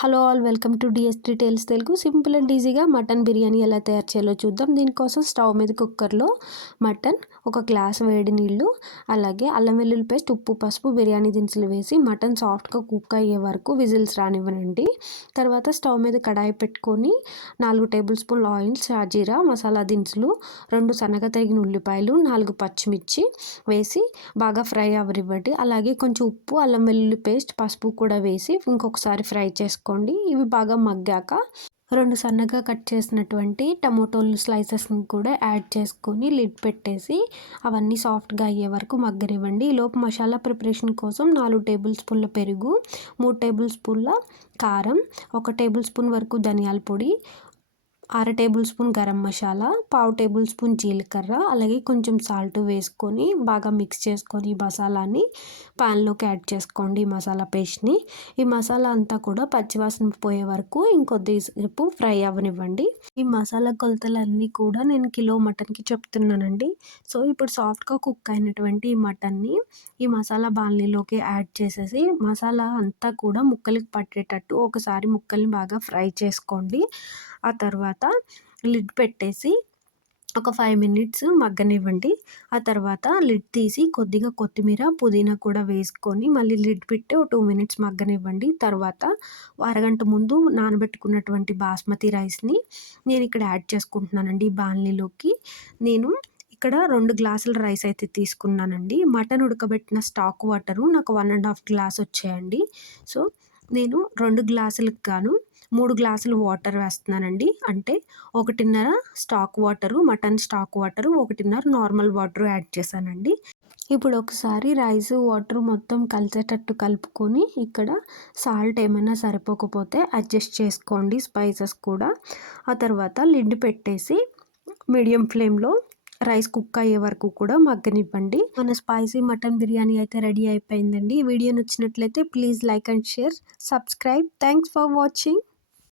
Hello all welcome to డిఎస్3 tales Telugu. Simple and ఈజీగా mutton biryani ఎలా తయారు చేయాలో చూద్దాం. దీనికోసం స్టవ్ మీద కుక్కర్లో మటన్, ఒక గ్లాస్ వేడి నీళ్ళు, అలాగే అల్లం వెల్లుల్లి పేస్ట్, ఉప్పు, పసుపు, బిర్యానీ దినుసులు వేసి మటన్ సాఫ్ట్గా కుక్ అయ్యే వరకు విజిల్స్ రానివ్వనండి. తర్వాత స్టవ్ మీద కడాయి పెట్టుకొని 4 టేబుల్ స్పూన్ల ఆయిల్, షాజీరా, మసాలా దినుసులు, 2 సన్నగా తరిగిన ఉల్లిపాయలు, 4 పచ్చిమిర్చి వేసి బాగా ఫ్రై అవ్వనివ్వండి. అలాగే కొంచెం ఉప్పు, అల్లం వెల్లుల్లి పేస్ట్, పసుపు కూడా వేసి ఇంకొకసారి ఫ్రై చేసుకోండి. ఇవి బాగా మగ్గాక 2 సన్నగా కట్ చేసినటువంటి టమోటోలు స్లైసెస్ని కూడా యాడ్ చేసుకొని లిడ్ పెట్టేసి అవన్నీ సాఫ్ట్గా అయ్యే వరకు మగ్గనివ్వండి. ఈలోపు మసాలా ప్రిపరేషన్ కోసం 4 టేబుల్ స్పూన్ల పెరుగు, 3 టేబుల్ స్పూన్ల కారం, 1 టేబుల్ స్పూన్ వరకు ధనియాల పొడి, 1/2 table spoon garam masala, 1/2 table spoon జీలకర్ర, అలాగే కొంచెం సాల్ట్ వేసుకొని బాగా మిక్స్ చేసుకొని ఈ మసాలాని ప్యాన్లోకి యాడ్ చేసుకోండి. ఈ మసాలా పేస్ట్ని, ఈ మసాలా అంతా కూడా పచ్చివాసన పోయే వరకు ఇంకొద్దిసేపు ఫ్రై అవ్వనివ్వండి. ఈ మసాలా కొలతలన్నీ కూడా నేను కిలో మటన్కి చెప్తున్నానండి. సో ఇప్పుడు సాఫ్ట్గా కుక్ అయినటువంటి ఈ మటన్ని ఈ మసాలా బాణలిలోకి యాడ్ చేసేసి మసాలా అంతా కూడా ముక్కలకి పట్టేటట్టు ఒకసారి ముక్కల్ని బాగా ఫ్రై చేసుకోండి. ఆ తర్వాత లిడ్ పెట్టేసి ఒక 5 మినిట్స్ మగ్గనివ్వండి. ఆ తర్వాత లిడ్ తీసి కొద్దిగా కొత్తిమీర, పుదీనా కూడా వేసుకొని మళ్ళీ లిడ్ పెట్టి ఒక 2 మినిట్స్ మగ్గనివ్వండి. తర్వాత అరగంట ముందు నానబెట్టుకున్నటువంటి బాస్మతి రైస్ని నేను ఇక్కడ యాడ్ చేసుకుంటున్నానండి. ఈ బాణలిలోకి నేను ఇక్కడ 2 గ్లాసుల రైస్ అయితే తీసుకున్నానండి. మటన్ ఉడకబెట్టిన స్టాక్ వాటరు నాకు 1.5 గ్లాస్ వచ్చాయండి. సో నేను 2 గ్లాసులకు గాను 3 గ్లాసులు వాటర్ వేస్తున్నానండి. అంటే 1.5 stock water, mutton stock water, 1.5 normal water add చేశానండి. ఇప్పుడు ఒకసారి రైస్, వాటర్ మొత్తం కలిసేటట్టు కలుపుకొని ఇక్కడ సాల్ట్ ఏమైనా సరిపోకపోతే అడ్జస్ట్ చేసుకోండి, స్పైసెస్ కూడా. ఆ తర్వాత లిడ్ పెట్టేసి మీడియం ఫ్లేమ్లో రైస్ కుక్ అయ్యే వరకు కూడా మగ్గనివ్వండి. మన స్పైసీ మటన్ బిర్యానీ అయితే రెడీ అయిపోయిందండి. ఈ వీడియో నచ్చినట్లయితే please like and share, subscribe. Thanks for watching.